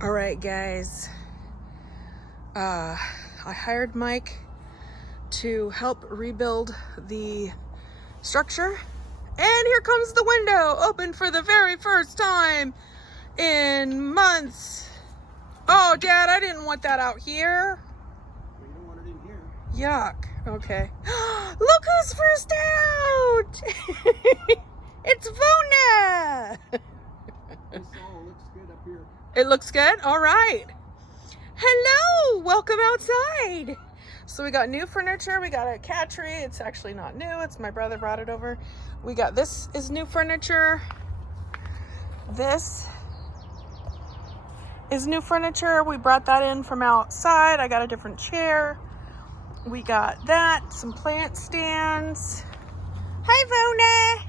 All right, guys. I hired Mike to help rebuild the structure. And here comes the window, open for the very first time in months. Oh, Dad, I didn't want that out here. You don't want it in here. Yuck. Okay. Look who's first out! It's Vona! This all looks good up here. It looks good? All right. Hello! Welcome outside. So we got new furniture. We got a cat tree. It's actually not new. It's my brother brought it over. We got this is new furniture. This is new furniture. We brought that in from outside. I got a different chair. We got that, some plant stands. Hi, Vona.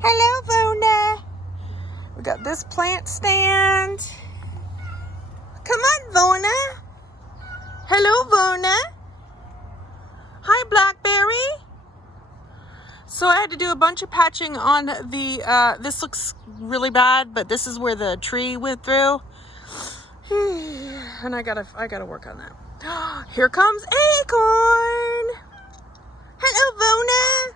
Hello, Vona. We got this plant stand. Come on, Vona. Hello, Vona. Hi, Blackberry. So I had to do a bunch of patching on the, this looks really bad, but this is where the tree went through. And I gotta work on that. Here comes Acorn. Hello, Vona.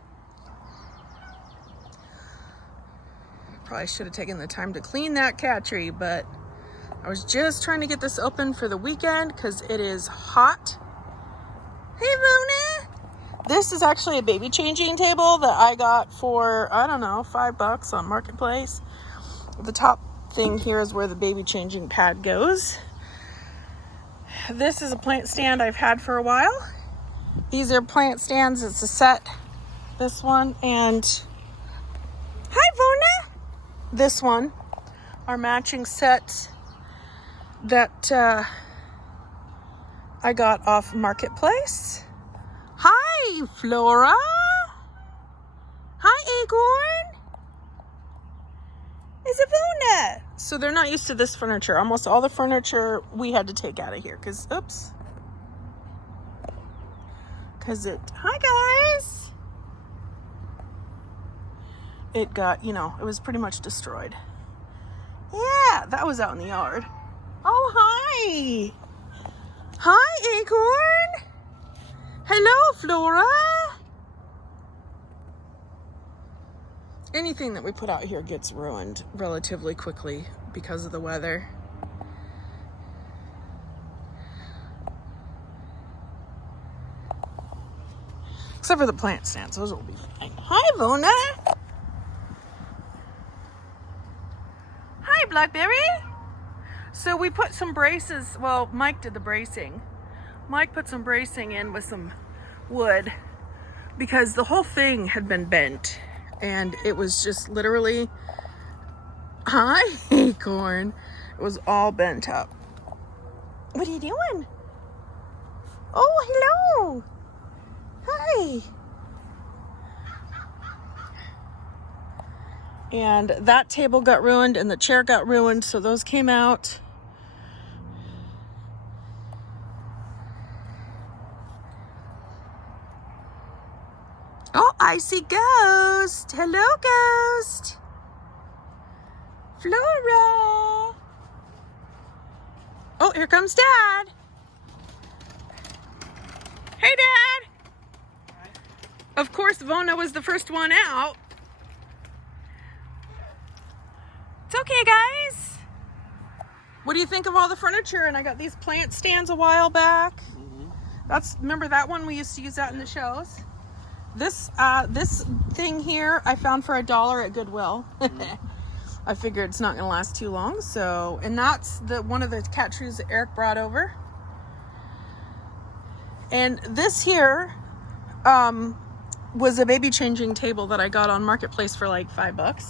Probably should have taken the time to clean that cat tree, but I was just trying to get this open for the weekend because it is hot. Hey, Vona. This is actually a baby changing table that I got for, I don't know, $5 on Marketplace. The top thing here is where the baby changing pad goes. This is a plant stand I've had for a while. These are plant stands. It's a set. This one and hi, Vona. This one, our matching set that I got off Marketplace. Hi, Flora. Hi, Acorn. It's a Vona. So they're not used to this furniture. Almost all the furniture we had to take out of here because, oops. Hi, guys. It got, it was pretty much destroyed. Yeah, that was out in the yard. Oh, hi. Hi, Acorn. Hello, Flora. Anything that we put out here gets ruined relatively quickly because of the weather. Except for the plant stands. Those will be fine. Hi, Vona. Hi, Blackberry. So we put some braces. Well, Mike did the bracing. Mike put some bracing in with some wood because the whole thing had been bent. And it was just literally, hi, Acorn. It was all bent up. What are you doing? Oh, hello. Hi. And that table got ruined and the chair got ruined, so those came out. Oh, I see Ghost. Hello, Ghost. Flora. Oh, here comes Dad. Hey, Dad. Hi. Of course, Vona was the first one out. It's okay, guys. What do you think of all the furniture? And I got these plant stands a while back. Mm-hmm. Remember that one? We used to use that in the shows. This thing here I found for $1 at Goodwill. I figured it's not going to last too long. So, and that's one of the cat trees that Eric brought over. And this here was a baby changing table that I got on Marketplace for like $5.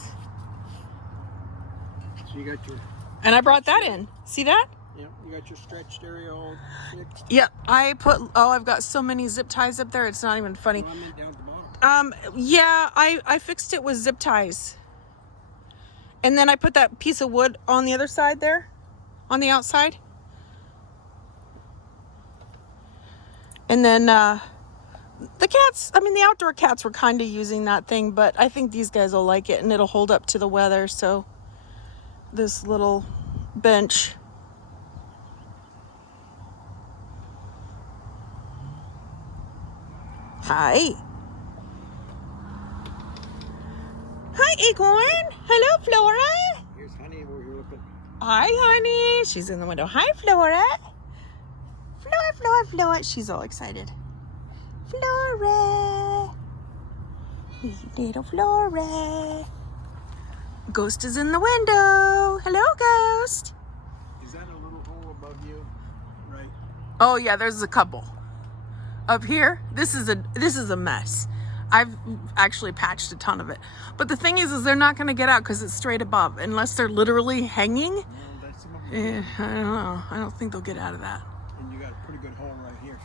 So you got your... And I brought that in. See that? Yep, you got your stretch stereo all fixed. Yep. I've got so many zip ties up there. It's not even funny. Well, I meant down at the bottom. Yeah, I fixed it with zip ties. And then I put that piece of wood on the other side there, on the outside. And then the cats, the outdoor cats were kind of using that thing, but I think these guys will like it and it'll hold up to the weather. So this little bench Hi. Hi, Acorn. Hello, Flora. Here's Honey over here looking. Hi, honey. She's in the window. Hi, Flora. Flora, Flora, Flora. She's all excited. Flora. Little Flora. Ghost is in the window. Hello, Ghost. Is that a little hole above you? Right. Oh yeah, there's a couple. Up here, this is a mess. I've actually patched a ton of it. But the thing is they're not gonna get out because it's straight above, unless they're literally hanging. No, that's some of them. I don't know. I don't think they'll get out of that. And you got a pretty good hole right here.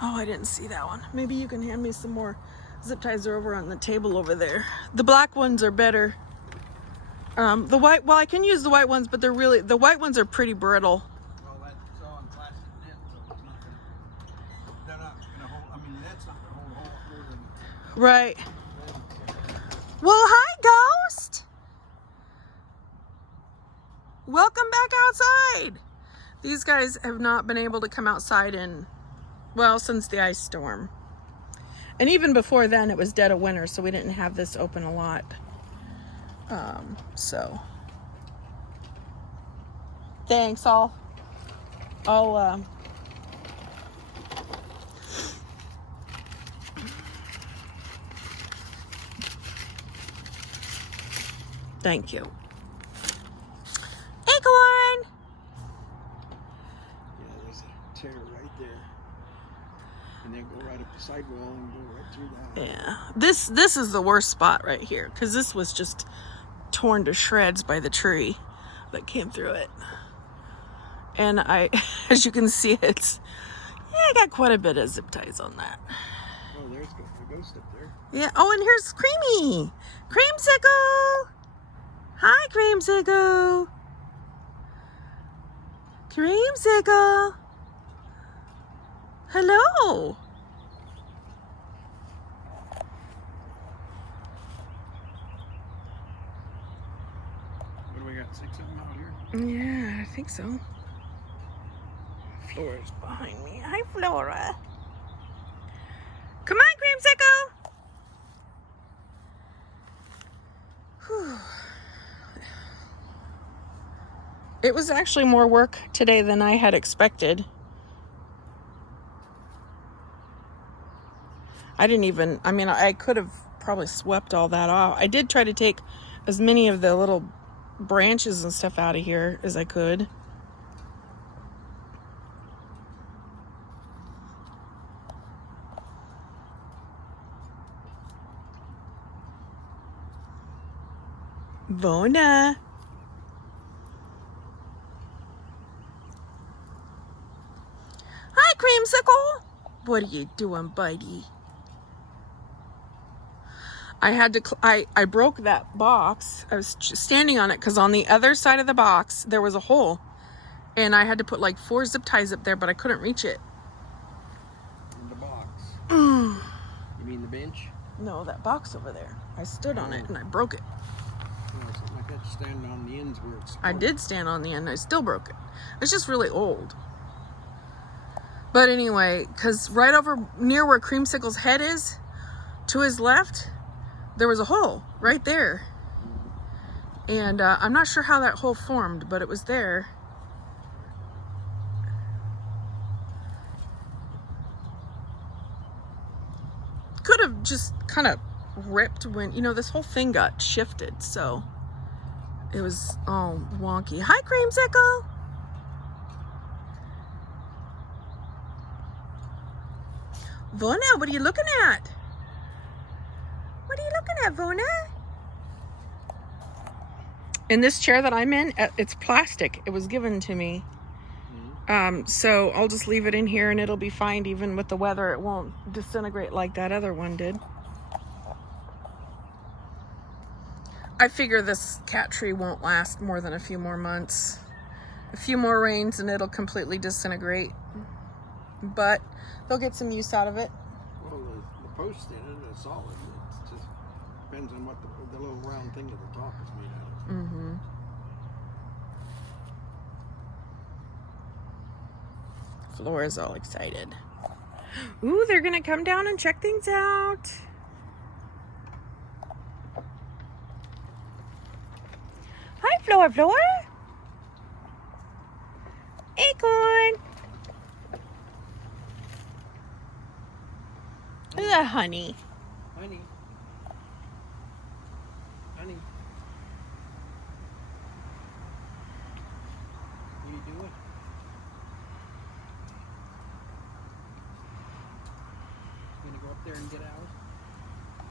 Oh, I didn't see that one. Maybe you can hand me some more zip ties. Are over on the table over there. The black ones are better. The white, well, I can use the white ones, but the white ones are pretty brittle. Well, that's all in plastic net, so it's not gonna, they're not gonna hold, I mean, that's not gonna hold a hole more than Right. them. Well, hi, Ghost. Welcome back outside. These guys have not been able to come outside since the ice storm. And even before then, it was dead of winter, so we didn't have this open a lot. Thanks. Thank you. Acorn! Yeah, there's a tear right there. And then go right up the sidewall and go right through that. Yeah, this is the worst spot right here, because this was just torn to shreds by the tree that came through it. And as you can see, I got quite a bit of zip ties on that. Oh, there's the ghost up there. Yeah. Oh, and here's Creamy. Creamsicle. Hi, Creamsicle. Creamsicle. Hello. What do we got? 6 of them out here? Yeah, I think so. Flora's behind me. Hi, Flora. Come on, Creamsicle. Whew. It was actually more work today than I had expected. I could have probably swept all that off. I did try to take as many of the little branches and stuff out of here as I could. Vona. Hi, Creamsicle. What are you doing, buddy? I broke that box. I was standing on it because on the other side of the box, there was a hole. And I had to put like 4 zip ties up there, but I couldn't reach it. In the box. You mean the bench? No, that box over there. I stood on it and I broke it. Oh, something like that. You stand on the ends where it's... I did stand on the end. I still broke it. It's just really old. But anyway, because right over near where Creamsicle's head is, to his left, there was a hole right there. And I'm not sure how that hole formed, but it was there. Could have just kind of ripped when, this whole thing got shifted. So it was all wonky. Hi, Creamsicle. Vona, what are you looking at? What are you looking at, Vona? In this chair that I'm in, it's plastic. It was given to me. So I'll just leave it in here and it'll be fine. Even with the weather, it won't disintegrate like that other one did. I figure this cat tree won't last more than a few more months. A few more rains and it'll completely disintegrate. But they'll get some use out of it. Well, the post in it is solid. It just depends on what the little round thing at the top is made out of. Mm-hmm. Flora's all excited. Ooh, they're gonna come down and check things out. Hi, Flora, Flora. Acorn. Look at that honey. Honey. Honey. What are you doing? You gonna go up there and get ours?